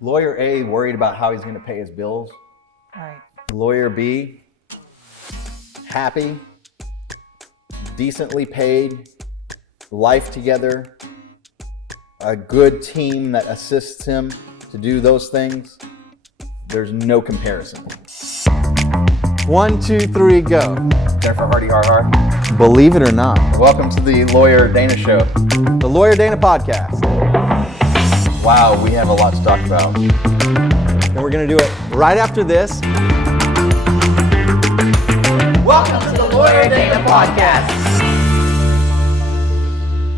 Lawyer A worried about how he's going to pay his bills. Right. Lawyer B, happy, decently paid, life together, a good team that assists him to do those things. There's no comparison. 1, 2, 3, go. Jennifer Hardy, har har. Believe it or not, Welcome to the Lawyer Dana Show. the Lawyer Dana podcast. Wow, we have a lot to talk about. And we're going to do it right after this. Welcome to the Lawyer Dana podcast.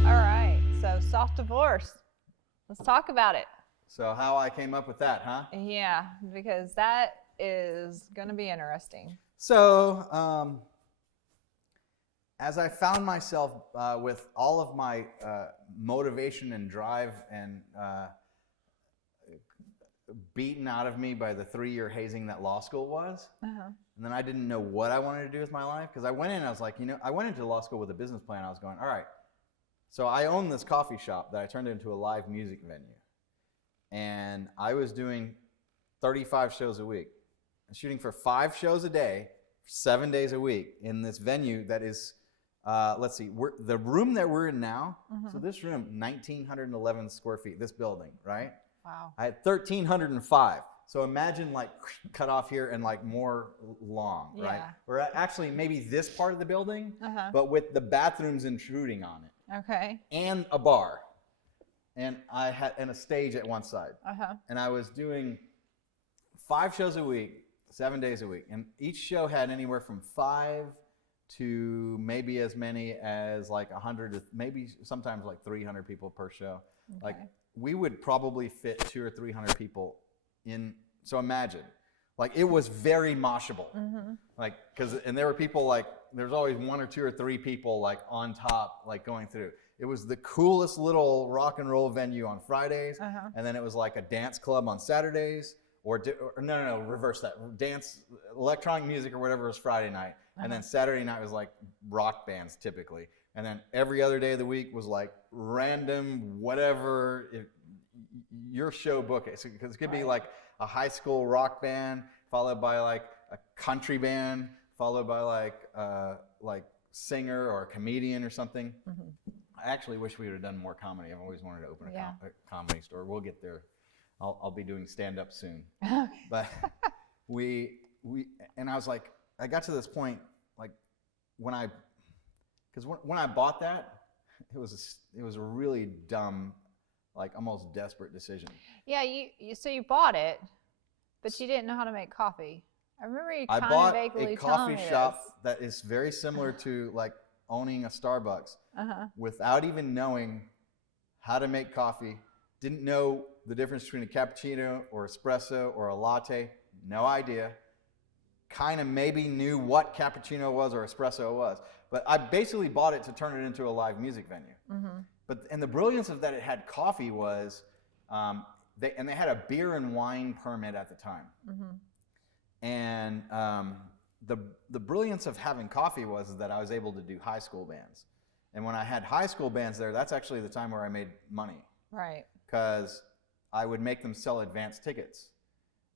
All right. So soft divorce. Let's talk about it. So how I came up with that, huh? Yeah, because that is going to be interesting. So, as I found myself with all of my motivation and drive and beaten out of me by the 3-year hazing that law school was, and then I didn't know what I wanted to do with my life, because I went in and I was like, I went into law school with a business plan. I was going, all right, so I own this coffee shop that I turned into a live music venue, and I was doing 35 shows a week. Shooting for 5 shows a day, 7 days a week in this venue that is, let's see, the room that we're in now, so this room, 1,911 square feet, this building, right? Wow. I had 1,305. So imagine like cut off here and like more long, right? Yeah. Or actually maybe this part of the building, Uh-huh. but with the bathrooms intruding on it. Okay. And a bar. And I had a stage at one side. Uh-huh. And I was doing 5 shows a week, 7 days a week, and each show had anywhere from 5 to maybe as many as like 100, maybe sometimes like 300 people per show. Okay. Like we would probably fit 200 or 300 people in. So imagine, like it was very moshable. Like and there were people like there's always 1 or 2 or 3 people like on top, like going through. It was the coolest little rock and roll venue on Fridays, and then it was like a dance club on Saturdays. Or no, reverse that. Dance, electronic music or whatever was Friday night. And then Saturday night was like rock bands typically. And then every other day of the week was like random, whatever, your show book it. Because it could be like a high school rock band, followed by like a country band, followed by like singer or a comedian or something. I actually wish we would have done more comedy. I've always wanted to open a comedy store. We'll get there. I'll be doing stand-up soon. But and I was like, I got to this point, like when I bought that, it was a really dumb, like almost desperate decision. Yeah, so you bought it, but you didn't know how to make coffee. I remember you I kind of bought vaguely a telling coffee me shop this. that is very similar to like owning a Starbucks without even knowing how to make coffee. Didn't know the difference between a cappuccino or espresso or a latte. No idea. Kind of maybe knew what cappuccino was or espresso was. But I basically bought it to turn it into a live music venue. And the brilliance of that it had coffee was, they had a beer and wine permit at the time. And the brilliance of having coffee was that I was able to do high school bands. And when I had high school bands there, that's actually the time where I made money. Right. Because I would make them sell advance tickets.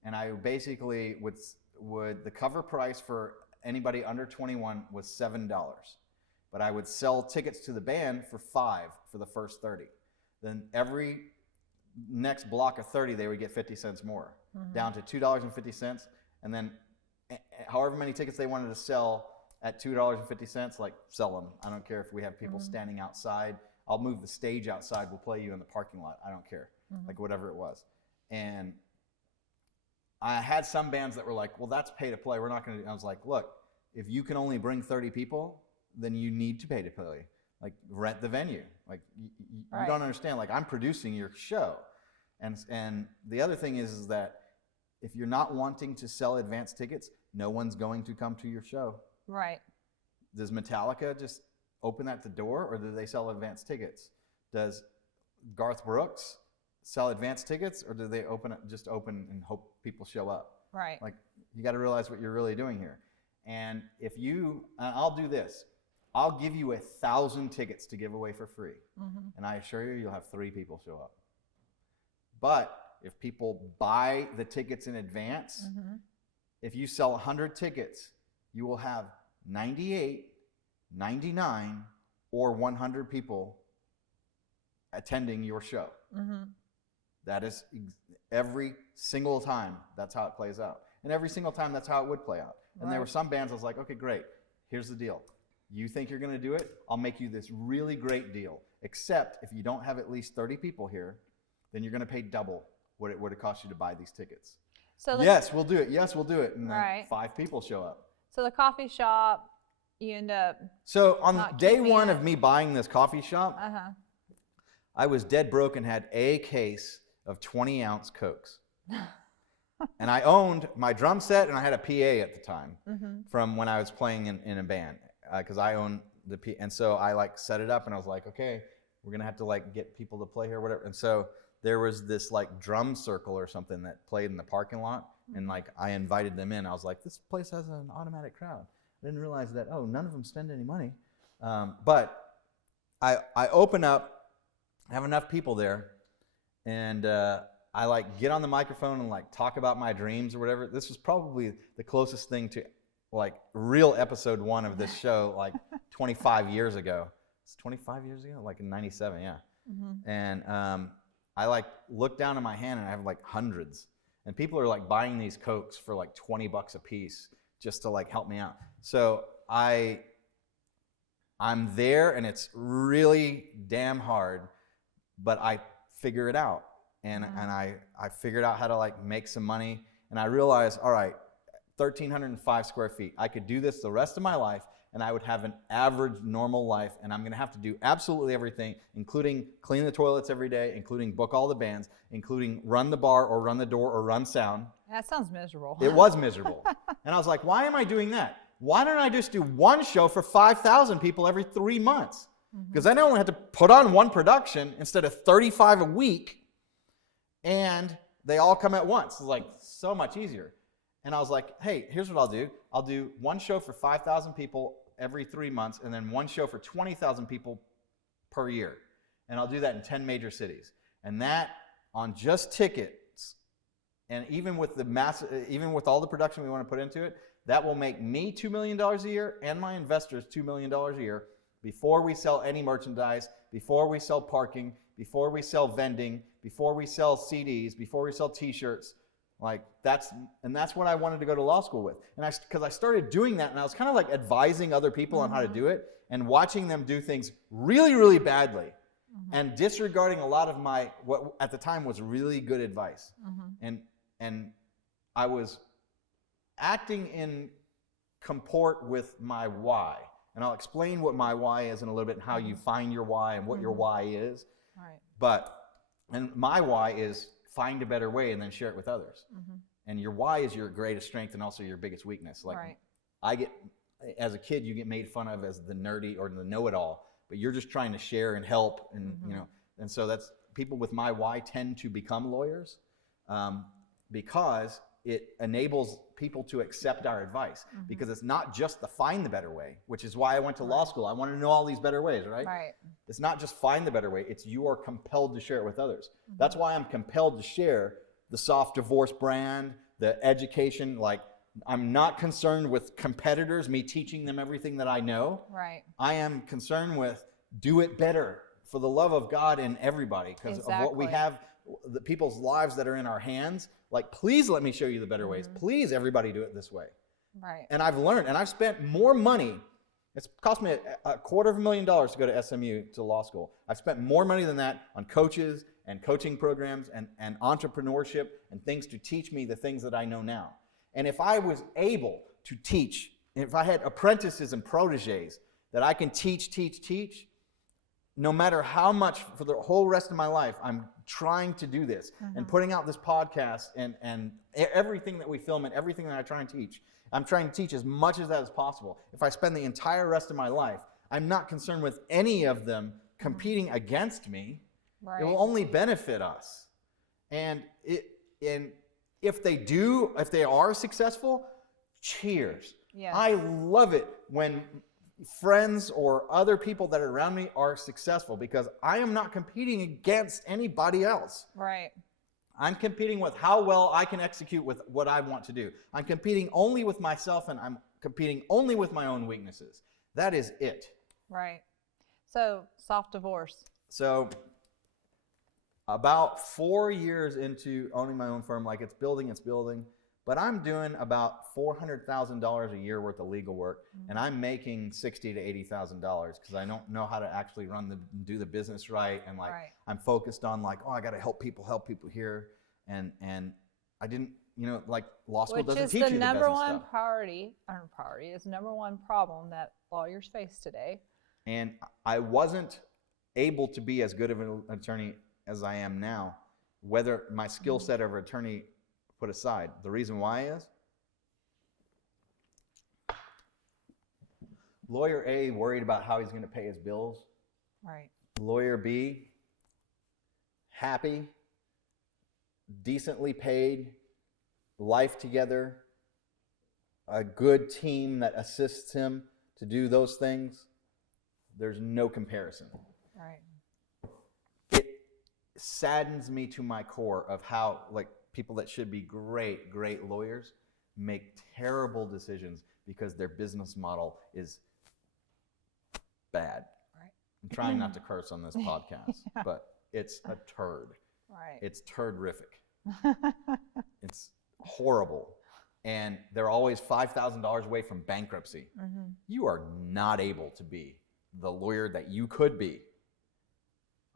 And I basically would the cover price for anybody under 21 was $7. But I would sell tickets to the band for $5 for the first 30. Then every next block of 30, they would get 50 cents more, down to $2.50. And then however many tickets they wanted to sell at $2.50, like sell them. I don't care if we have people standing outside. I'll move the stage outside. We'll play you in the parking lot. I don't care. Like whatever it was. And I had some bands that were like, well, that's pay to play. We're not going to. I was like, look, if you can only bring 30 people, then you need to pay to play. Like rent the venue. Like you don't understand. Like I'm producing your show. And the other thing is that if you're not wanting to sell advance tickets, no one's going to come to your show. Right. Does Metallica just open at the door, or do they sell advance tickets? Does Garth Brooks sell advance tickets, or do they open and hope people show up? Right. Like you got to realize what you're really doing here. And I'll do this. I'll give you 1,000 tickets to give away for free. And I assure you, you'll have 3 people show up. But if people buy the tickets in advance, if you sell 100 tickets, you will have 98, 99, or 100 people attending your show. That is every single time that's how it plays out. And every single time that's how it would play out. And there were some bands I was like, okay, great. Here's the deal. You think you're going to do it? I'll make you this really great deal. Except if you don't have at least 30 people here, then you're going to pay double what it would have cost you to buy these tickets. So yes, we'll do it. Yes, we'll do it. And then Right. 5 people show up. So the coffee shop, you end up. So on Not day keeping one it. of me buying this coffee shop, I was dead broke and had a case of 20-ounce Cokes. And I owned my drum set, and I had a PA at the time from when I was playing in a band, because I owned the PA. And so I like set it up, and I was like, okay, we're gonna have to like get people to play here, whatever. And so there was this like drum circle or something that played in the parking lot, and like I invited them in. I was like, this place has an automatic crowd. I didn't realize that. Oh, none of them spend any money. But I open up, I have enough people there, and I like get on the microphone and like talk about my dreams or whatever. This was probably the closest thing to like real episode 1 of this show, like 25 years ago. It's 25 years ago, like in '97, yeah. And I like look down at my hand and I have like hundreds, and people are like buying these Cokes for like $20 a piece just to like help me out. So I'm there, and it's really damn hard, but I figure it out. And I figured out how to like make some money, and I realized, all right, 1,305 square feet. I could do this the rest of my life, and I would have an average, normal life, and I'm gonna have to do absolutely everything, including clean the toilets every day, including book all the bands, including run the bar or run the door or run sound. That sounds miserable. It was miserable. And I was like, why am I doing that? Why don't I just do one show for 5,000 people every 3 months? Because then I only have to put on one production instead of 35 a week, and they all come at once. It's like so much easier. And I was like, hey, here's what I'll do. I'll do one show for 5,000 people every 3 months, and then one show for 20,000 people per year. And I'll do that in 10 major cities. And that on just tickets, and even with all the production we want to put into it, that will make me $2 million a year and my investors $2 million a year before we sell any merchandise, before we sell parking, before we sell vending, before we sell CDs, before we sell T-shirts. Like that's what I wanted to go to law school with. And because I started doing that, and I was kind of like advising other people on how to do it, and watching them do things really, really badly, and disregarding a lot of my what at the time was really good advice. And I was acting in comport with my why. And I'll explain what my why is in a little bit, and how you find your why and what your why is. Right. And my why is find a better way and then share it with others. And your why is your greatest strength and also your biggest weakness. Like as a kid, you get made fun of as the nerdy or the know-it-all, but you're just trying to share and help, and and so that's people with my why tend to become lawyers, because it enables people to accept our advice, because it's not just the find the better way, which is why I went to law school. I wanted to know all these better ways, right? It's not just find the better way, it's you are compelled to share it with others. That's why I'm compelled to share the soft divorce brand, the education. Like, I'm not concerned with competitors, me teaching them everything that I know. I am concerned with do it better for the love of God and everybody, because of what we have, the people's lives that are in our hands. Like, please let me show you the better ways. Please, everybody do it this way. And I've learned, and I've spent more money. It's cost me $250,000 to go to SMU to law school. I've spent more money than that on coaches and coaching programs and entrepreneurship and things to teach me the things that I know now. And if I was able to teach, if I had apprentices and proteges that I can teach, no matter how much for the whole rest of my life, I'm trying to do this and putting out this podcast and everything that we film and everything that I try and teach. I'm trying to teach as much as that as possible. If I spend the entire rest of my life, I'm not concerned with any of them competing against me. It will only benefit us. And if they are successful, cheers. I love it when friends or other people that are around me are successful, because I am not competing against anybody else. I'm competing with how well I can execute with what I want to do. I'm competing only with myself, and I'm competing only with my own weaknesses. That is it. Right. So, soft divorce. So about 4 years into owning my own firm, like it's building, but I'm doing about $400,000 a year worth of legal work, and I'm making $60,000 to $80,000 because I don't know how to actually do the business right, and like Right. I'm focused on like, oh, I got to help people here, and I didn't, like law school Which doesn't is teach the you the number business one stuff. priority, is the number one problem that lawyers face today. And I wasn't able to be as good of an attorney as I am now, whether my skill set of attorney put aside. The reason why is lawyer A worried about how he's going to pay his bills. Right. Lawyer B, happy, decently paid, life together, a good team that assists him to do those things. There's no comparison. Right. It saddens me to my core of how like people that should be great lawyers make terrible decisions because their business model is bad. Right. I'm trying not to curse on this podcast, but it's a turd. Right. It's turd-rific. It's horrible. And they're always $5,000 away from bankruptcy. Mm-hmm. You are not able to be the lawyer that you could be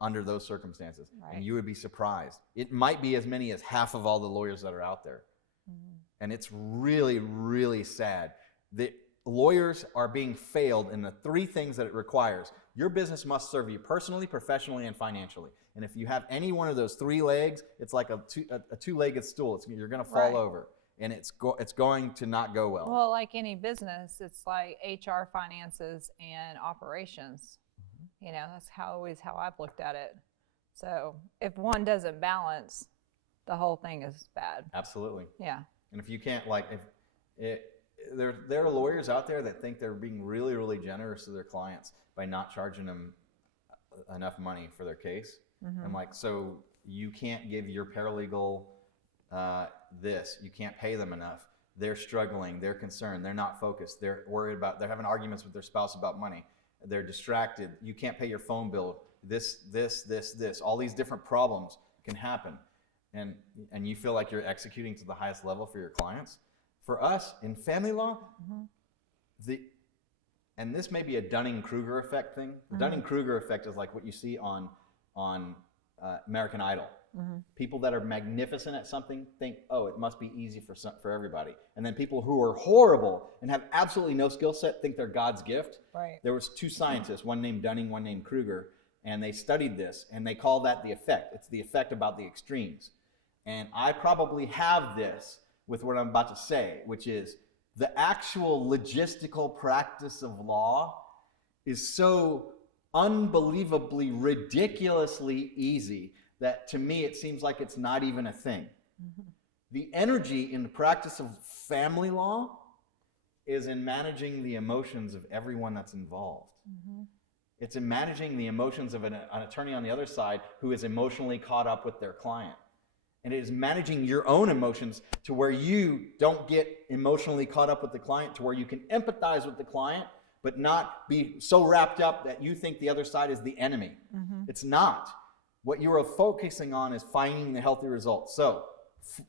under those circumstances. Right. And you would be surprised. It might be as many as half of all the lawyers that are out there. Mm-hmm. And it's really, really sad. The lawyers are being failed in the three things that it requires. Your business must serve you personally, professionally, and financially. And if you have any one of those three legs, it's like a two-legged stool. You're going to fall Right. over, and it's going to not go well. Well, like any business, it's like HR, finances, and operations. That's how I've looked at it. So if one doesn't balance, the whole thing is bad. Absolutely. Yeah. And if you can't, there are lawyers out there that think they're being really, really generous to their clients by not charging them enough money for their case. Mm-hmm. I'm like, so you can't give your paralegal this. You can't pay them enough. They're struggling. They're concerned. They're not focused. They're worried about, they're having arguments with their spouse about money. They're distracted. You can't pay your phone bill. This. All these different problems can happen. And you feel like you're executing to the highest level for your clients. For us in family law, and this may be a Dunning-Kruger Effect thing. The Dunning-Kruger Effect is like what you see on American Idol. Mm-hmm. People that are magnificent at something think, oh, it must be easy for everybody. And then people who are horrible and have absolutely no skill set think they're God's gift. Right. There was two scientists, one named Dunning, one named Kruger, and they studied this, and they call that the effect. It's the effect about the extremes. And I probably have this with what I'm about to say, which is the actual logistical practice of law is so unbelievably, ridiculously easy that to me it seems like it's not even a thing. Mm-hmm. The energy in the practice of family law is in managing the emotions of everyone that's involved. Mm-hmm. It's in managing the emotions of an attorney on the other side who is emotionally caught up with their client. And it is managing your own emotions to where you don't get emotionally caught up with the client, to where you can empathize with the client, but not be so wrapped up that you think the other side is the enemy. Mm-hmm. It's not. What you are focusing on is finding the healthy results. So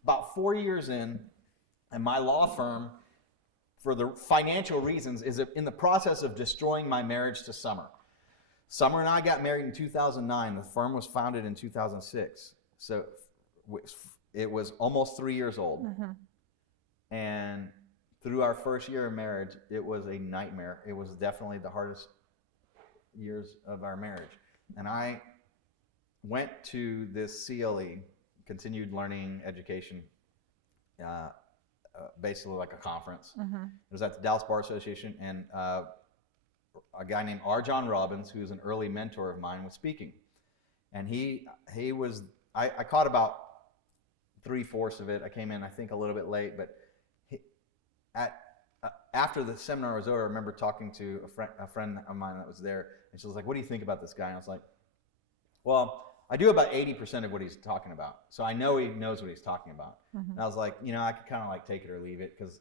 about 4 years in, and my law firm, for the financial reasons, is in the process of destroying my marriage to Summer. Summer and I got married in 2009. The firm was founded in 2006. So it was almost 3 years old. Mm-hmm. And through our first year of marriage, it was a nightmare. It was definitely the hardest years of our marriage. And I went to this CLE, continued learning education, basically like a conference. Mm-hmm. It was at the Dallas Bar Association, and a guy named R. John Robbins, who's an early mentor of mine, was speaking. And he was, I caught about 3/4 of it. I came in, I think, a little bit late, but after the seminar was over, I remember talking to a friend of mine that was there, and she was like, "What do you think about this guy?" And I was like, "Well, I do about 80% of what he's talking about. So I know he knows what he's talking about. Mm-hmm. And I was like, I could kind of like take it or leave it, because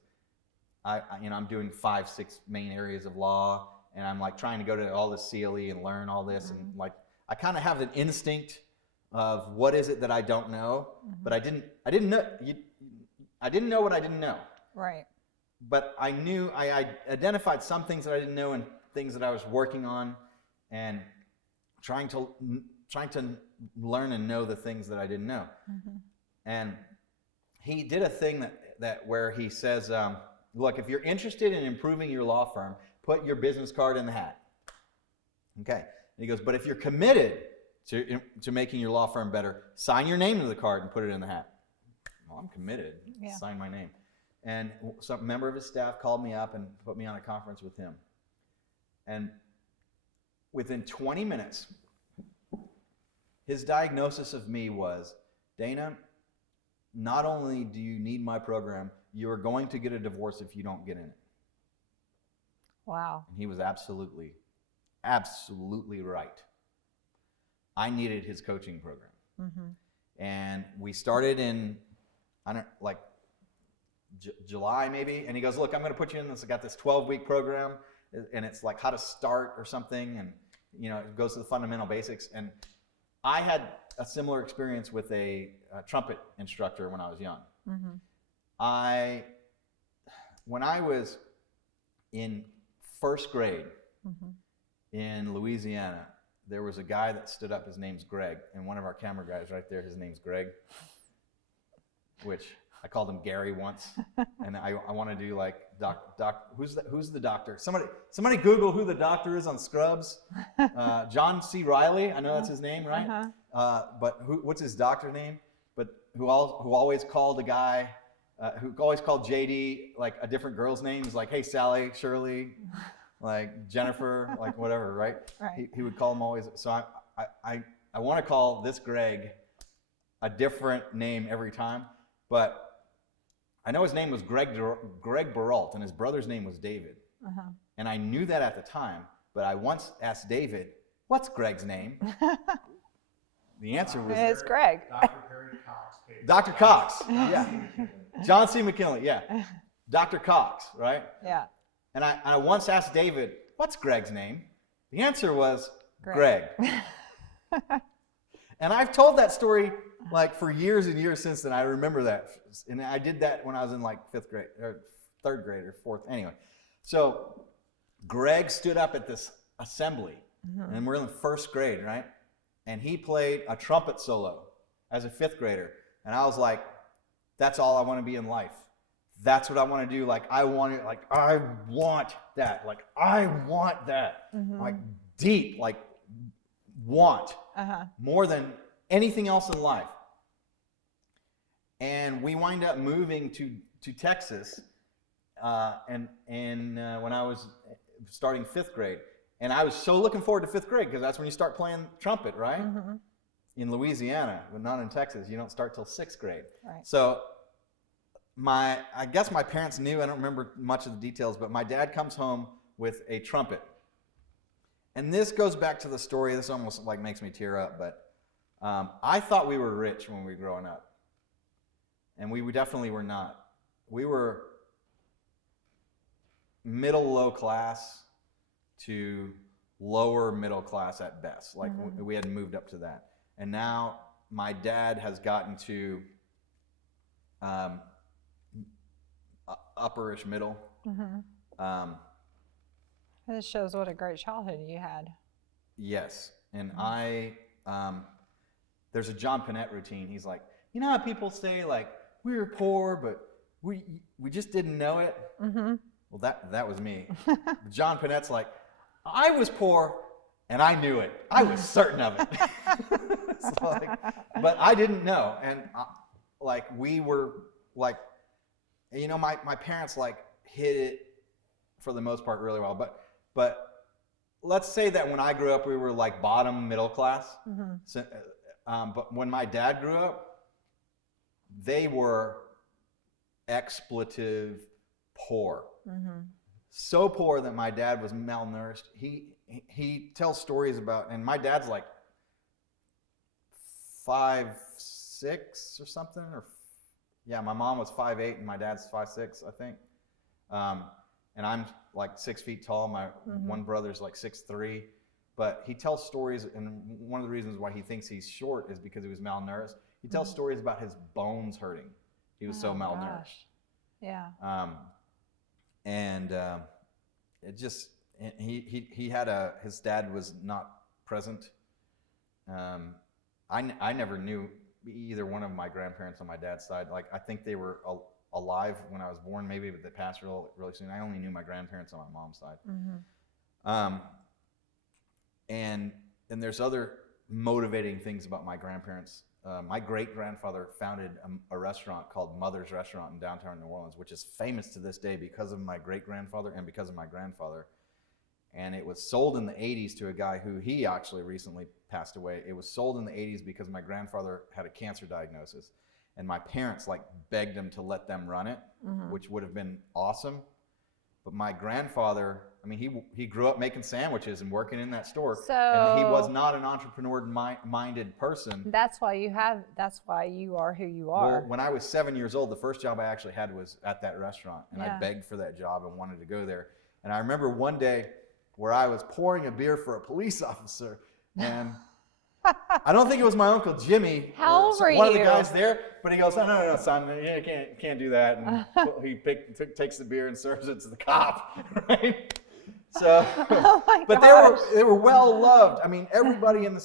I'm doing 5-6 main areas of law, and I'm like trying to go to all this CLE and learn all this. And like, I kind of have an instinct of what is it that I don't know, but I didn't know. I didn't know what I didn't know. Right. But I knew, I identified some things that I didn't know and things that I was working on, and trying to learn and know the things that I didn't know. And he did a thing that where he says, look, if you're interested in improving your law firm, put your business card in the hat. Okay. And he goes, but if you're committed to making your law firm better, sign your name to the card and put it in the hat. Well, I'm committed. Yeah. Sign my name. And some member of his staff called me up and put me on a conference with him. And within 20 minutes, his diagnosis of me was, Dana, not only do you need my program, you're going to get a divorce if you don't get in it. Wow. And he was absolutely right. I needed his coaching program. And we started in, July maybe, and he goes, look, I'm going to put you in this. I got this 12-week program, and it's like how to start or something, and it goes to the fundamental basics. And I had a similar experience with a trumpet instructor when I was young. When I was in first grade in Louisiana, there was a guy that stood up. His name's Greg, and one of our camera guys right there, his name's Greg, which I called him Gary once, and I want to do like who's the doctor? Somebody Google who the doctor is on Scrubs. John C. Reilly, I know that's his name, right? But what's his doctor name? But who always called a guy, who always called JD like a different girl's name. He's like, hey, Sally, Shirley, like Jennifer, like whatever, right? Right. He would call him always. So I want to call this Greg a different name every time, but I know his name was Greg Baralt, and his brother's name was David. And I knew that at the time, but I once asked David, what's Greg's name? The answer was... It's Greg. Dr. Perry Cox. Dr. Cox, yeah. John C. McKinley, yeah. Dr. Cox, right? Yeah. And I once asked David, what's Greg's name? The answer was Greg. And I've told that story like for years and years since then. I remember that. And I did that when I was in like 5th grade or 3rd grade or 4th. Anyway, so Greg stood up at this assembly, and we're in 1st grade, right? And he played a trumpet solo as a 5th grader. And I was like, that's all I want to be in life. That's what I want to do. Like, I want that. Like, I want that. Like, deep, like, want. More than anything else in life. And we wind up moving to Texas and when I was starting 5th grade. And I was so looking forward to 5th grade, because that's when you start playing trumpet, right? In Louisiana, but not in Texas. You don't start till 6th grade. Right. So I guess my parents knew. I don't remember much of the details, but my dad comes home with a trumpet. And this goes back to the story. This almost like makes me tear up, but I thought we were rich when we were growing up. And we definitely were not. We were low class to lower middle class at best. Like we hadn't moved up to that. And now my dad has gotten to upperish middle. This shows what a great childhood you had. Yes. And there's a John Pinette routine. He's like, you know how people say like, we were poor, but we just didn't know it? Well, that was me. John Pinette's like, I was poor and I knew it. I was certain of it. So, like, but I didn't know. And like we were like, my parents like hid it for the most part really well. But let's say that when I grew up, we were like bottom middle class. So, but when my dad grew up, they were expletive poor. So poor that my dad was malnourished. He tells stories about, and my dad's like 5'6" or something, yeah, my mom was 5'8" and my dad's 5'6", I think. And I'm like 6 feet tall. My one brother's like 6'3", but he tells stories, and one of the reasons why he thinks he's short is because he was malnourished. He tells stories about his bones hurting. He was so malnourished. Gosh. Yeah. It just, he had his dad was not present. I never knew either one of my grandparents on my dad's side. Like, I think they were alive when I was born, maybe, but they passed really soon. I only knew my grandparents on my mom's side. And there's other motivating things about my grandparents. My great-grandfather founded a restaurant called Mother's Restaurant in downtown New Orleans, which is famous to this day because of my great-grandfather and because of my grandfather. And it was sold in the 80s to a guy who he actually recently passed away. It was sold in the 80s because my grandfather had a cancer diagnosis. And my parents like begged him to let them run it, which would have been awesome. But my grandfather, I mean, he grew up making sandwiches and working in that store. And he was not an entrepreneur-minded person. That's why you are who you are. Well, when I was 7 years old, the first job I actually had was at that restaurant. And I begged for that job and wanted to go there. And I remember one day where I was pouring a beer for a police officer, and I don't think it was my Uncle Jimmy. How old were you? One of the guys there, but he goes, no, son, you can't do that. And he takes the beer and serves it to the cop, right? So, Oh my but gosh. they were well loved. I mean, everybody in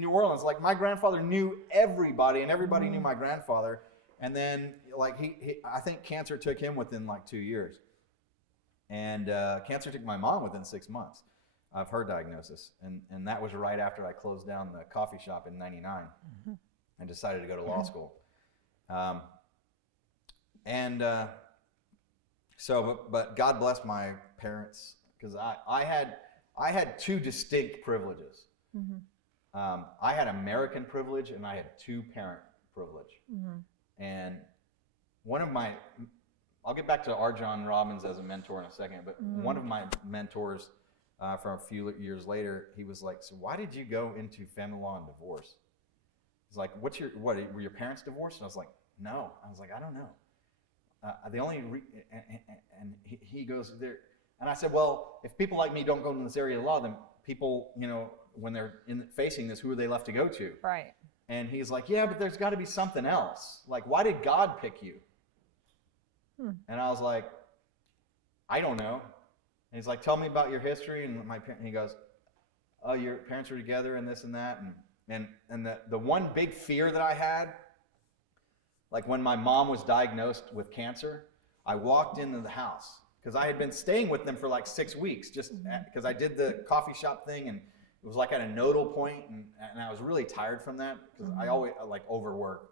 New Orleans, like my grandfather knew everybody, and everybody knew my grandfather. And then, like I think cancer took him within like 2 years. And cancer took my mom within 6 months of her diagnosis. And that was right after I closed down the coffee shop in '99 and decided to go to law school. But God bless my parents, because I had two distinct privileges. I had American privilege and I had two-parent privilege. And one of my... I'll get back to R. John Robbins as a mentor in a second, but one of my mentors from a few years later, he was like, so why did you go into family law and divorce? He's like, were your parents divorced? And I was like, no. I was like, I don't know. And he goes there, and I said, well, if people like me don't go into this area of law, then people, when they're facing this, who are they left to go to? Right. And he's like, yeah, but there's got to be something else. Like, why did God pick you? And I was like, I don't know. And he's like, tell me about your history. And he goes, oh, your parents were together and this and that. And the one big fear that I had, like when my mom was diagnosed with cancer, I walked into the house because I had been staying with them for like 6 weeks, just because I did the coffee shop thing, and it was like at a nodal point, and I was really tired from that because I always like overwork,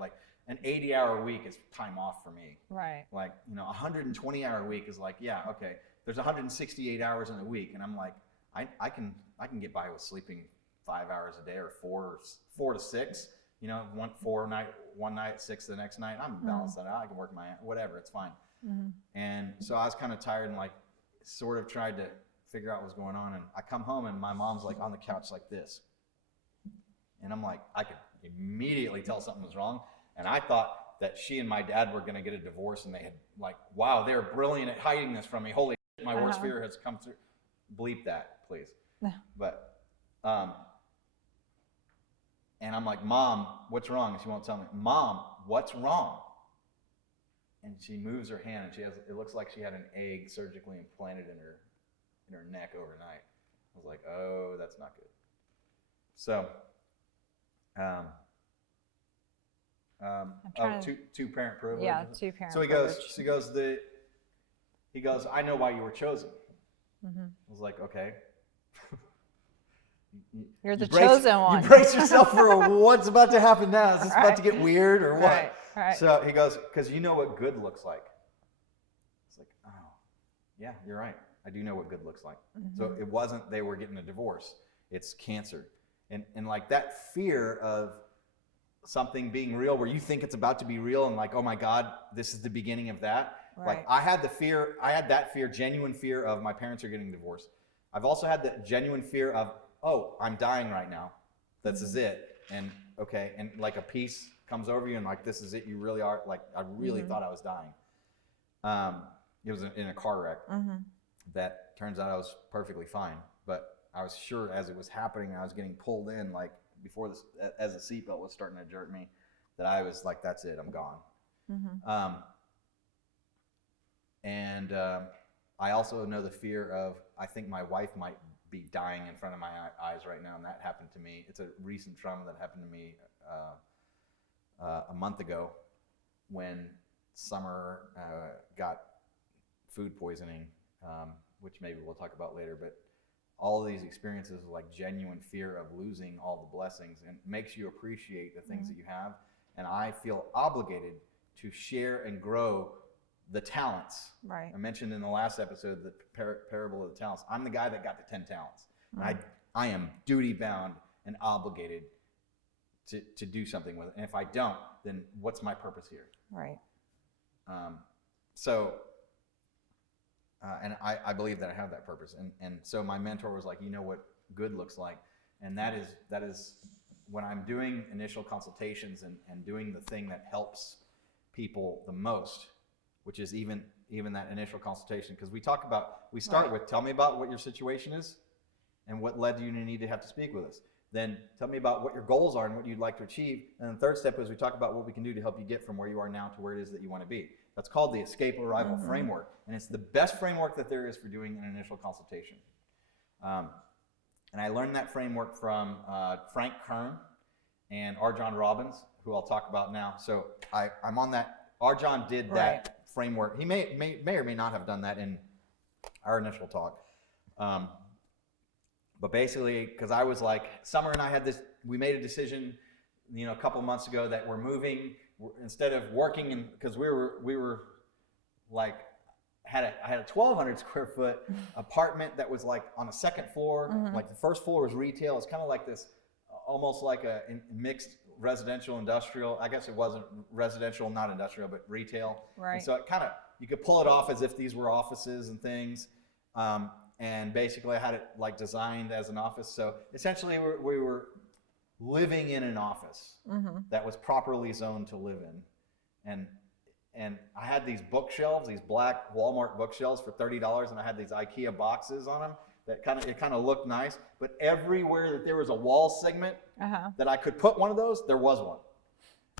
like. An 80-hour week is time off for me. Right. Like, 120-hour week is like, yeah, okay. There's 168 hours in a week, and I'm like, I can get by with sleeping 5 hours a day, or four to six. One night, 6 the next night. I'm balanced that out. I can work whatever. It's fine. And so I was kind of tired and like sort of tried to figure out what's going on. And I come home and my mom's like on the couch like this, and I'm like, I could immediately tell something was wrong. And I thought that she and my dad were going to get a divorce, and they had like, wow, they're brilliant at hiding this from me. Holy shit, my worst fear has come through. Bleep that, please. But, and I'm like, Mom, what's wrong? And she won't tell me. Mom, what's wrong? And she moves her hand, and it looks like she had an egg surgically implanted in her neck overnight. I was like, oh, that's not good. So, two-parent privilege. Yeah, two-parent So he goes, I know why you were chosen. I was like, okay. You're the chosen one. You brace yourself for what's about to happen now. Is this about to get weird or what? Right. So he goes, because you know what good looks like. It's like, oh, yeah, you're right. I do know what good looks like. So it wasn't they were getting a divorce. It's cancer. And like that fear of something being real where you think it's about to be real and like, oh my God, this is the beginning of that. Right. Like I had that fear, genuine fear of my parents are getting divorced. I've also had the genuine fear of, oh, I'm dying right now. This is it. and like a peace comes over you and like, this is it, you really are, like, I really thought I was dying. It was in a car wreck that turns out I was perfectly fine, but I was sure as it was happening, I was getting pulled in, like before this, as the seatbelt was starting to jerk me, that I was like, that's it, I'm gone. I also know the fear of, I think my wife might be dying in front of my eyes right now, and that happened to me. It's a recent trauma that happened to me a month ago when Summer got food poisoning, which maybe we'll talk about later, but all of these experiences of like genuine fear of losing all the blessings, and makes you appreciate the things that you have. And I feel obligated to share and grow the talents. Right. I mentioned in the last episode the parable of the talents. I'm the guy that got the 10 talents. And I am duty bound and obligated to do something with it. And if I don't, then what's my purpose here? Right. And I believe that I have that purpose. And so my mentor was like, you know what good looks like? And that is when I'm doing initial consultations and doing the thing that helps people the most, which is even that initial consultation. Because we start with, tell me about what your situation is and what led you to need to have to speak with us. Then tell me about what your goals are and what you'd like to achieve. And the third step is we talk about what we can do to help you get from where you are now to where it is that you want to be. That's called the escape arrival framework. And it's the best framework that there is for doing an initial consultation. And I learned that framework from Frank Kern and R. John Robbins, who I'll talk about now. So I'm on that. R. John did that framework. He may or may not have done that in our initial talk. But basically, because I was like, Summer and I we made a decision, a couple of months ago that we're moving, instead of working in, because we were like, I had a 1,200 square foot apartment that was like on the second floor. Like the first floor was retail. It's kind of like this, almost like a mixed residential industrial. I guess it wasn't residential, not industrial, but retail. Right. And so it you could pull it off as if these were offices and things. And basically I had it like designed as an office. So essentially we were living in an office that was properly zoned to live in. And I had these bookshelves, these black Walmart bookshelves for $30, and I had these IKEA boxes on them that kind of looked nice. But everywhere that there was a wall segment that I could put one of those, there was one.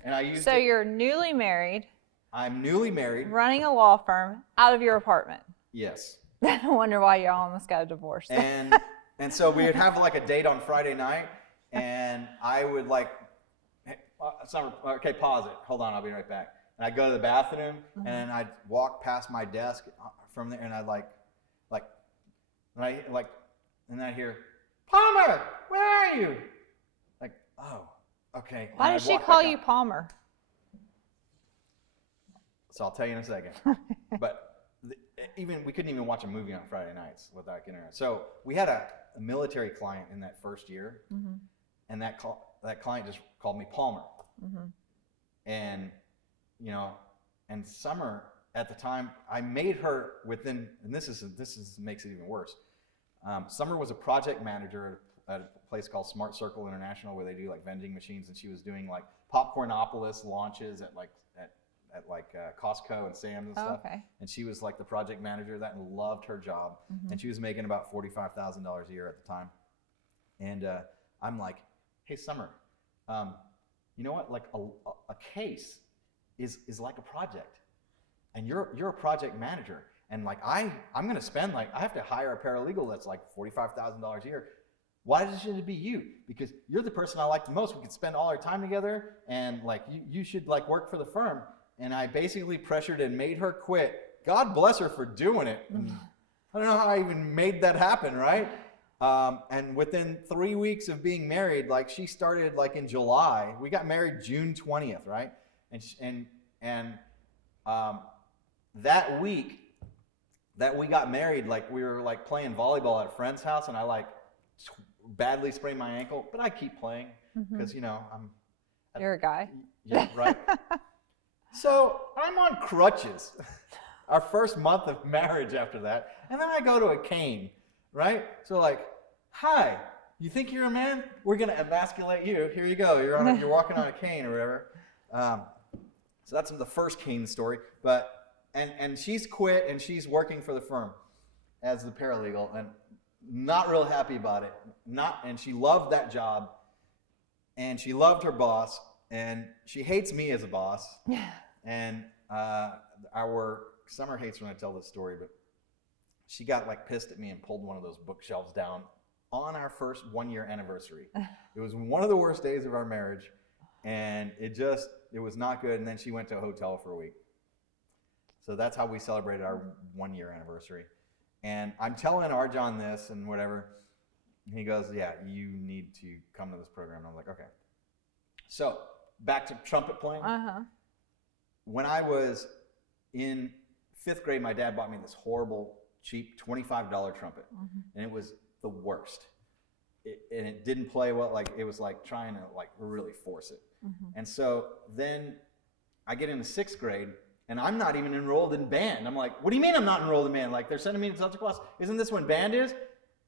And I used So you're newly married. I'm newly married. Running a law firm out of your apartment. Yes. I wonder why you almost got a divorce. And so we would have like a date on Friday night, and I would like, hey, Summer, okay, pause it. Hold on, I'll be right back. And I'd go to the bathroom, and I'd walk past my desk from there, and I'd and I'd hear, Palmer, where are you? Like, oh, okay. Why did she call you Palmer? So I'll tell you in a second. But we couldn't even watch a movie on Friday nights without getting around. So we had a military client in that first year, and that client just called me Palmer. And and Summer at the time, I made her within, and this makes it even worse. Summer was a project manager at a place called Smart Circle International, where they do like vending machines, and she was doing like Popcornopolis launches at Costco and Sam's and stuff. Okay. And she was like the project manager of that and loved her job. And she was making about $45,000 a year at the time. And I'm like, hey, Summer, you know what? Like a case is like a project, and you're a project manager. And like I'm gonna spend I have to hire a paralegal that's like $45,000 a year. Why should it be you? Because you're the person I like the most. We could spend all our time together, and like you should like work for the firm. And I basically pressured and made her quit. God bless her for doing it. I don't know how I even made that happen, right? And within 3 weeks of being married, like she started like in July. We got married June 20th, right? And that week that we got married, like we were like playing volleyball at a friend's house, and I like badly sprained my ankle, but I keep playing because You're a guy. Yeah, right. So I'm on crutches our first month of marriage after that. And then I go to a cane, right? So like, hi, You think you're a man? We're gonna emasculate you. Here you go. You're walking on a cane or whatever. So that's the first cane story. But and she's quit and she's working for the firm as the paralegal and not real happy about it. And she loved that job and she loved her boss and she hates me as a boss. And our Summer hates when I tell this story, but she got like pissed at me and pulled one of those bookshelves down on our first 1-year anniversary. It was one of the worst days of our marriage, and it was not good. And then she went to a hotel for a week. So that's how we celebrated our 1-year anniversary. And I'm telling Arjan this and whatever. And he goes, yeah, you need to come to this program. And I'm like, okay. So back to trumpet playing. When I was in 5th grade, my dad bought me this horrible, cheap $25 trumpet. And it was the worst. And it didn't play well. Like it was like trying to like really force it. And so then I get into 6th grade and I'm not even enrolled in band. I'm like, what do you mean I'm not enrolled in band? Like they're sending me to such a class. Isn't this when band is?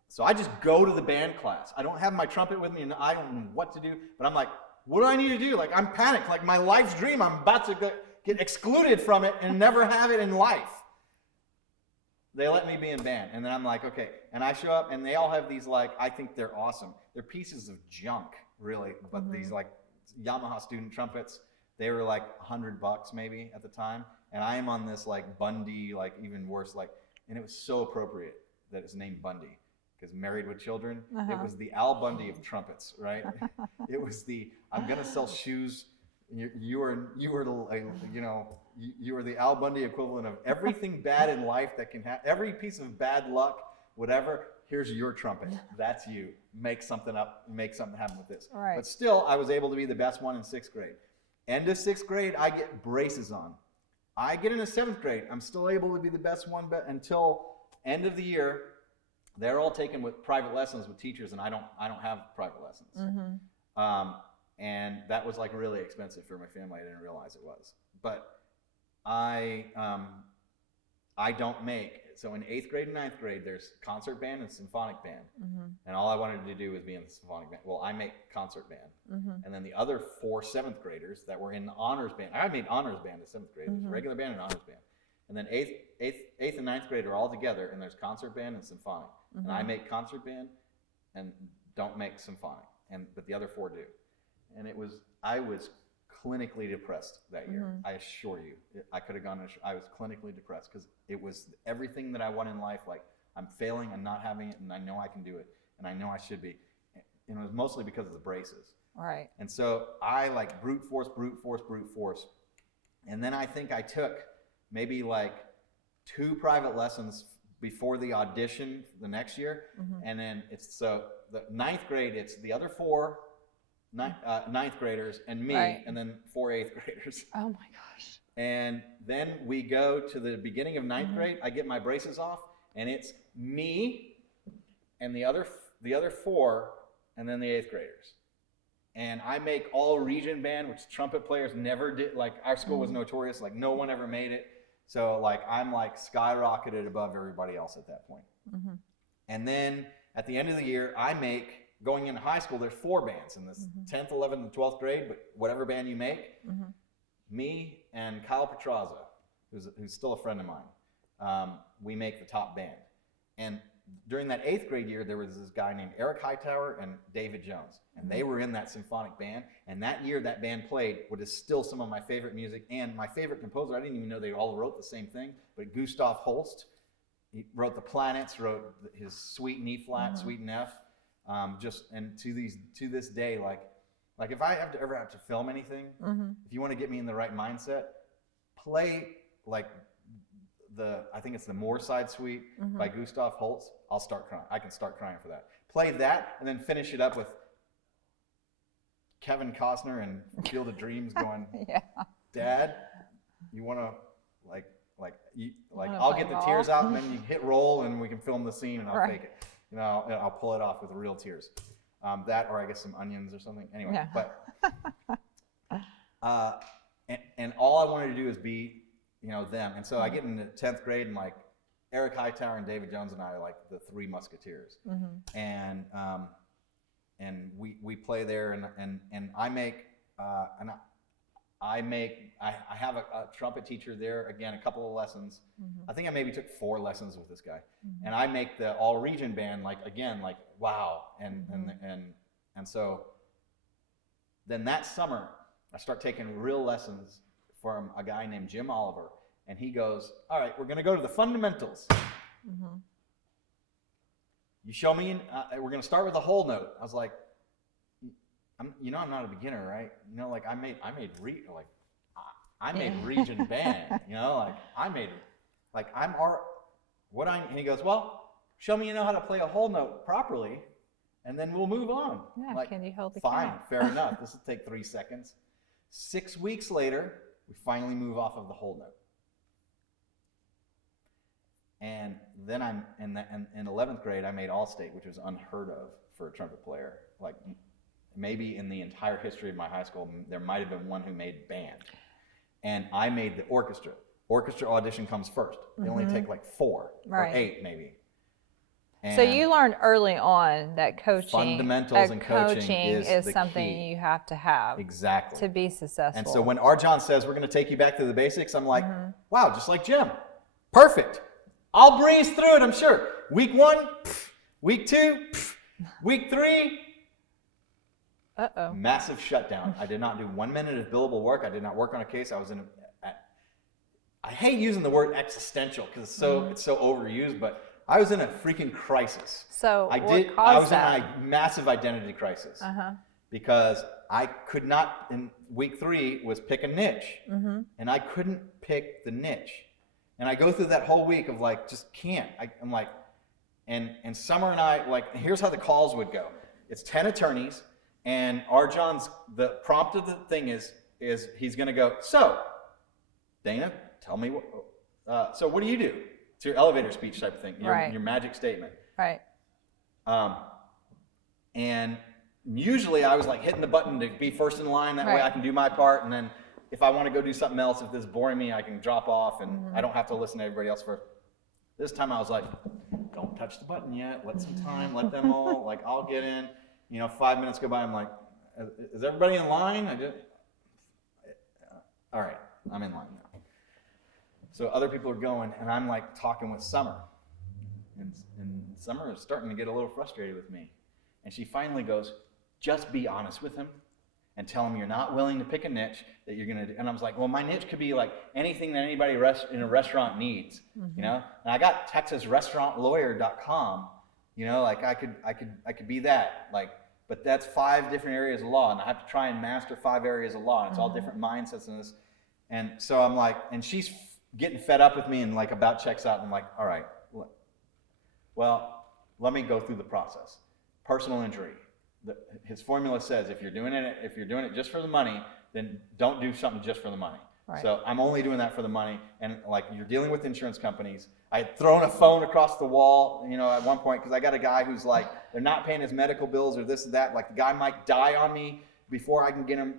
So I just go to the band class. I don't have my trumpet with me and I don't know what to do, but I'm like, what do I need to do? Like I'm panicked, like my life's dream. I'm about to get excluded from it and never have it in life. They let me be in band. And then I'm like, okay. And I show up and they all have these like, I think they're awesome. They're pieces of junk, really. But these like Yamaha student trumpets, they were like $100 maybe at the time. And I am on this like Bundy, like even worse, like, and it was so appropriate that it's named Bundy because Married with Children. It was the Al Bundy of trumpets, right? It was the, I'm going to sell shoes. You were the Al Bundy equivalent of everything bad in life that can happen, every piece of bad luck, whatever. Here's your trumpet. That's you. Make something up. Make something happen with this. Right. But still, I was able to be the best one in 6th grade. End of 6th grade, I get braces on. I get into 7th grade. I'm still able to be the best one, but until end of the year, they're all taken with private lessons with teachers, and I don't have private lessons. And that was like really expensive for my family. I didn't realize it was. But I don't make, so in 8th grade and 9th grade, there's concert band and symphonic band. And all I wanted to do was be in the symphonic band. Well, I make concert band. And then the other 4 7th graders that were in the honors band, I made honors band to 7th grade. There's regular band and honors band. And then 8th and 9th grade are all together, and there's concert band and symphonic. And I make concert band and don't make symphonic, but the other 4 do. And I was clinically depressed that year. I assure you, I could have gone. I was clinically depressed because it was everything that I want in life. Like I'm failing and not having it, and I know I can do it, and I know I should be. And it was mostly because of the braces. Right. And so I like brute force. And then I think I took maybe like 2 private lessons before the audition the next year. And then so the 9th grade, it's the other 4 9th graders and me, and then 4 8th graders. Oh my gosh. And then we go to the beginning of 9th grade. I get my braces off, and it's me and the other 4, and then the 8th graders. And I make all region band, which trumpet players never did. Like our school was notorious, like no one ever made it. So like I'm like skyrocketed above everybody else at that point. And then at the end of the year, I make, going into high school, there's 4 bands in this 10th, 11th, and 12th grade, but whatever band you make, me and Kyle Petraza, who's still a friend of mine, we make the top band. And during that 8th grade year, there was this guy named Eric Hightower and David Jones, and they were in that symphonic band. And that year, that band played what is still some of my favorite music, and my favorite composer. I didn't even know they all wrote the same thing, but Gustav Holst. He wrote The Planets, wrote his Suite in E flat, Suite in F. And to this day, like if I ever have to film anything, if you want to get me in the right mindset, play like I think it's the Moorside Suite by Gustav Holst. I'll start crying. I can start crying for that. Play that and then finish it up with Kevin Costner and Field of Dreams going, Dad, you want to I'll get the tears out and then you hit roll and we can film the scene and I'll fake it. You know, I'll pull it off with real tears. That, or I guess some onions or something. Anyway, but and all I wanted to do is be, them. And so I get into 10th grade and like Eric Hightower and David Jones and I are like the 3 musketeers. And we play there, and I have a trumpet teacher there, again, a couple of lessons. I think I maybe took 4 lessons with this guy. And I make the all region band, like, again, like, wow. And so then that summer, I start taking real lessons from a guy named Jim Oliver. And he goes, all right, we're going to go to the fundamentals. You show me, we're going to start with a whole note. I was like, I'm not a beginner, right? Like I made region band, and he goes, well, show me you know how to play a whole note properly, and then we'll move on. Yeah, like, can you hold the fine, count? fair enough. This will take 3 seconds. 6 weeks later, we finally move off of the whole note. And then in 11th grade, I made All-State, which was unheard of for a trumpet player. Like, maybe in the entire history of my high school, there might have been one who made band. And I made the orchestra. Orchestra audition comes first. They only take like 4 or 8 maybe. And so you learned early on that fundamentals and coaching is the something key. You have to have Exactly to be successful. And so when Arjan says we're going to take you back to the basics, I'm like, wow, just like Jim. Perfect. I'll breeze through it, I'm sure. Week 1, week 2, week 3. Massive shutdown. I did not do 1 minute of billable work. I did not work on a case. I was in I hate using the word existential because it's so overused, but I was in a freaking crisis. So I was in a massive identity crisis because I could not, in week 3 was pick a niche, and I couldn't pick the niche. And I go through that whole week of like, just can't. I'm like, and Summer and I, like, here's how the calls would go. It's 10 attorneys, and Arjan's, the prompt of the thing is he's going to go, so, Dana, tell me, so what do you do? It's your elevator speech type of thing, your magic statement. Right. And usually I was like hitting the button to be first in line, that way I can do my part, and then if I want to go do something else, if this is boring me, I can drop off and I don't have to listen to everybody else first. This time I was like, don't touch the button yet, let some time, let them all, like, I'll get in. 5 minutes go by, I'm like, is everybody in line? All right, I'm in line now. So other people are going, and I'm like talking with Summer. And Summer is starting to get a little frustrated with me. And she finally goes, just be honest with him and tell him you're not willing to pick a niche that you're going to do. And I was like, well, my niche could be like anything that anybody in a restaurant needs, And I got TexasRestaurantLawyer.com, like I could be that, like, but that's 5 different areas of law, and I have to try and master 5 areas of law, and it's all different mindsets in this. And so I'm like, and she's getting fed up with me and like about checks out, and I'm like, all right, well, let me go through the process. Personal injury. His formula says if you're doing it just for the money, then don't do something just for the money. Right. So I'm only doing that for the money, and like you're dealing with insurance companies. I had thrown a phone across the wall, at one point, because I got a guy who's like, they're not paying his medical bills or this or that. Like the guy might die on me before I can get him,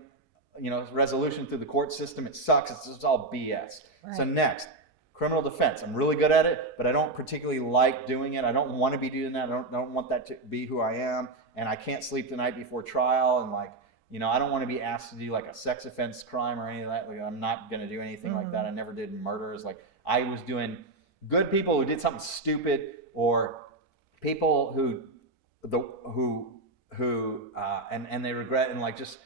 resolution through the court system. It sucks. It's just all BS. Right. So next, criminal defense. I'm really good at it, but I don't particularly like doing it. I don't want to be doing that. I don't want that to be who I am. And I can't sleep the night before trial, and like, I don't want to be asked to do like a sex offense crime or any of that. Like, I'm not going to do anything like that. I never did murders. Like, I was doing good people who did something stupid, or people who and they regret, and like just,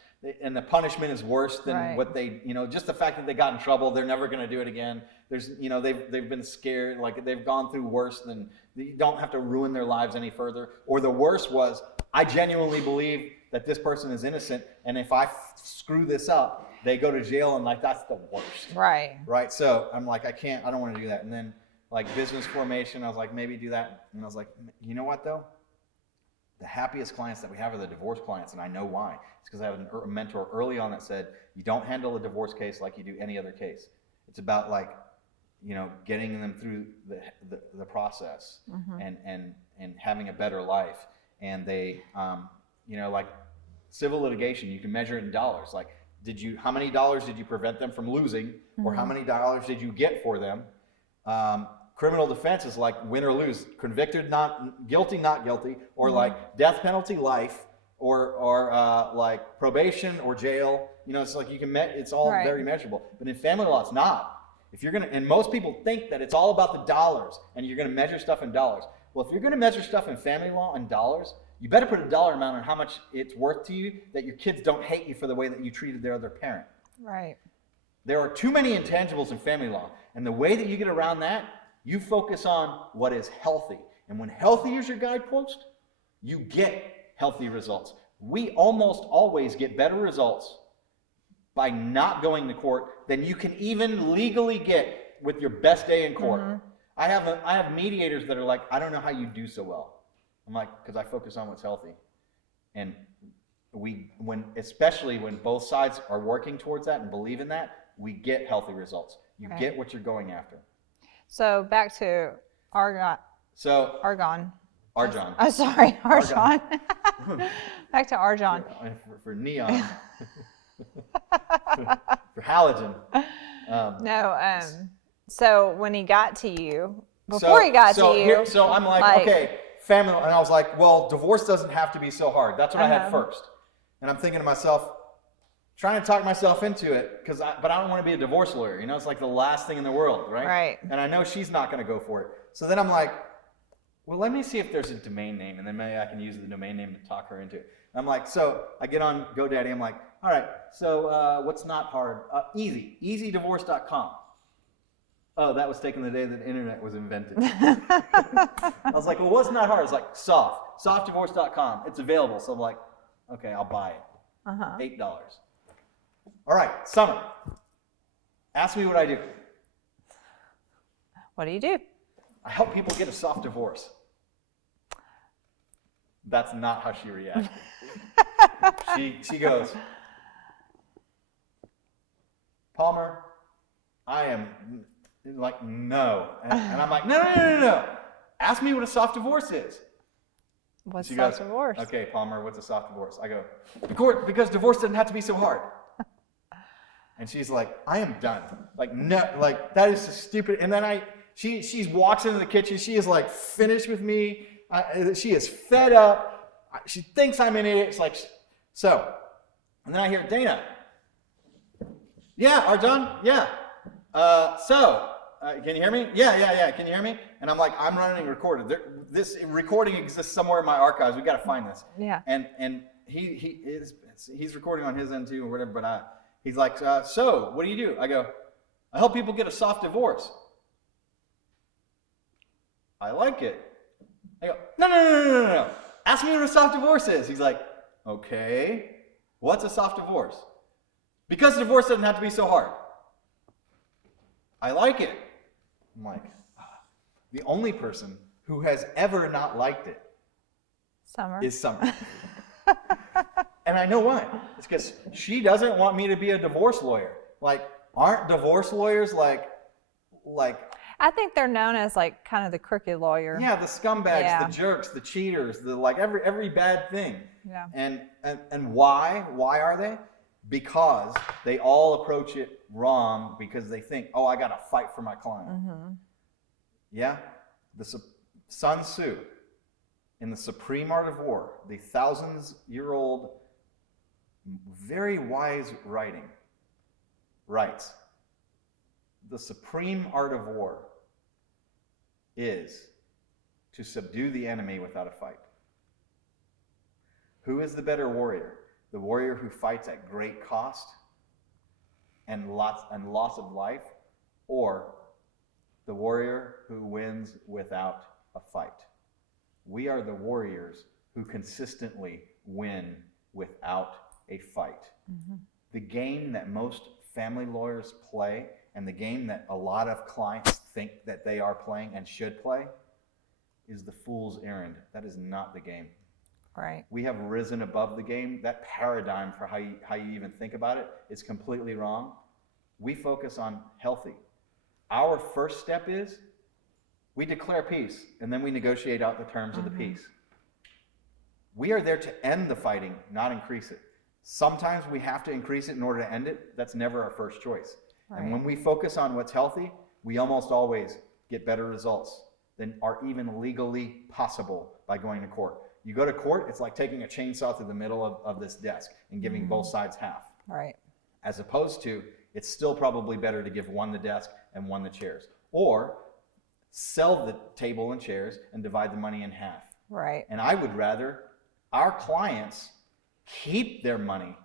and the punishment is worse than what they, just the fact that they got in trouble, they're never going to do it again. There's, they've been scared, like they've gone through worse than, you don't have to ruin their lives any further. Or the worst was, I genuinely believe that this person is innocent, and if I screw this up, they go to jail, and like that's the worst. Right. Right. So I'm like, I don't want to do that. And then like business formation, I was like, maybe do that. And I was like, you know what though? The happiest clients that we have are the divorce clients, and I know why. It's because I have a mentor early on that said, you don't handle a divorce case like you do any other case. It's about like, getting them through the process and having a better life. And they, like civil litigation, you can measure it in dollars. Like, how many dollars did you prevent them from losing, or how many dollars did you get for them? Criminal defense is like win or lose, convicted, not guilty, or like death penalty, life, or like probation or jail. You know, it's like you can it's all Right. very measurable. But in family law, it's not. If you're and most people think that it's all about the dollars and you're gonna measure stuff in dollars. Well, if you're gonna measure stuff in family law in dollars, you better put a dollar amount on how much it's worth to you, that your kids don't hate you for the way that you treated their other parent. Right. There are too many intangibles in family law, and the way that you get around that, you focus on what is healthy. And when healthy is your guidepost, you get healthy results. We almost always get better results by not going to court than you can even legally get with your best day in court. Mm-hmm. I have mediators that are like, I don't know how you do so well. I'm like, because I focus on what's healthy. And especially when both sides are working towards that and believe in that, we get healthy results. You Right. get what you're going after. So back to Argon. So Argon. Argon. I'm sorry, Argon. Back to Argon. For neon. for halogen. No, so when he got to you, before he got to you, so I'm like, okay, family, and I was like, well, divorce doesn't have to be so hard. That's what I had first. And I'm thinking to myself, trying to talk myself into it, but I don't want to be a divorce lawyer. You know, it's like the last thing in the world, right? Right. And I know she's not going to go for it. So then I'm like, well, let me see if there's a domain name, and then maybe I can use the domain name to talk her into it. I'm like, so I get on GoDaddy. I'm like, all right, so what's not hard? Easydivorce.com. Oh, that was taken the day that the internet was invented. I was like, well, what's not hard? It's like softdivorce.com. It's available. So I'm like, okay, I'll buy it. $8. All right, Summer. Ask me what I do. what do you do? I help people get a soft divorce. That's not how she reacted. She goes, Palmer, I am like, no. And I'm like, no. Ask me what a soft divorce is. What's She soft goes, divorce? Okay, Palmer, what's a soft divorce? I go, because divorce doesn't have to be so hard. And she's like, I am done. Like, no, like, that is just stupid. And then she walks into the kitchen. She is like finished with me. She is fed up. She thinks I'm an idiot. It's like, so. And then I hear, Dana. Yeah, Arjun? Yeah. Can you hear me? Yeah. Can you hear me? And I'm like, I'm running recorded. This recording exists somewhere in my archives. We got to find this. Yeah. And he's recording on his end too, or whatever. But he's like, so what do you do? I go, I help people get a soft divorce. I like it. I go, no. Ask me what a soft divorce is. He's like, okay, what's a soft divorce? Because divorce doesn't have to be so hard. I like it. I'm like, the only person who has ever not liked it Summer. is Summer. And I know why. It's because she doesn't want me to be a divorce lawyer. Like, aren't divorce lawyers like I think they're known as like kind of the crooked lawyer. yeah, the scumbags, Yeah. the jerks, the cheaters, the like every bad thing. Yeah. And why? Why are they? Because they all approach it wrong because they think, oh, I got to fight for my client. Mm-hmm. Yeah? Sun Tzu, in the Supreme Art of War, the thousands-year-old, very wise writing, writes, the supreme art of war is to subdue the enemy without a fight. Who is the better warrior? The warrior who fights at great cost and loss of life, or the warrior who wins without a fight? We are the warriors who consistently win without a fight. Mm-hmm. The game that most family lawyers play, and the game that a lot of clients think that they are playing and should play, is the fool's errand. That is not the game. Right. We have risen above the game. That paradigm for how you even think about it is completely wrong. We focus on healthy. Our first step is we declare peace, and then we negotiate out the terms of the peace. We are there to end the fighting, not increase it. Sometimes we have to increase it in order to end it. That's never our first choice. Right. And when we focus on what's healthy, we almost always get better results than are even legally possible by going to court. You go to court, it's like taking a chainsaw through the middle of this desk and giving both sides half. Right. As opposed to, it's still probably better to give one the desk and one the chairs. Or sell the table and chairs and divide the money in half. Right. And I would rather our clients keep their money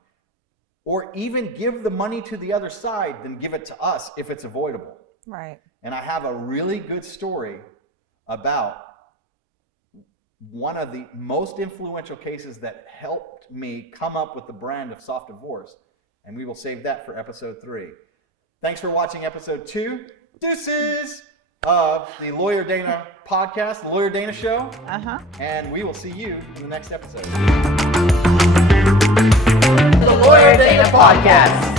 or even give the money to the other side than give it to us if it's avoidable. Right. And I have a really good story about one of the most influential cases that helped me come up with the brand of soft divorce. And we will save that for episode 3. Thanks for watching episode 2. Deuces of the Lawyer Dana podcast, the Lawyer Dana Show. And we will see you in the next episode. The Lawyer Dana Podcast.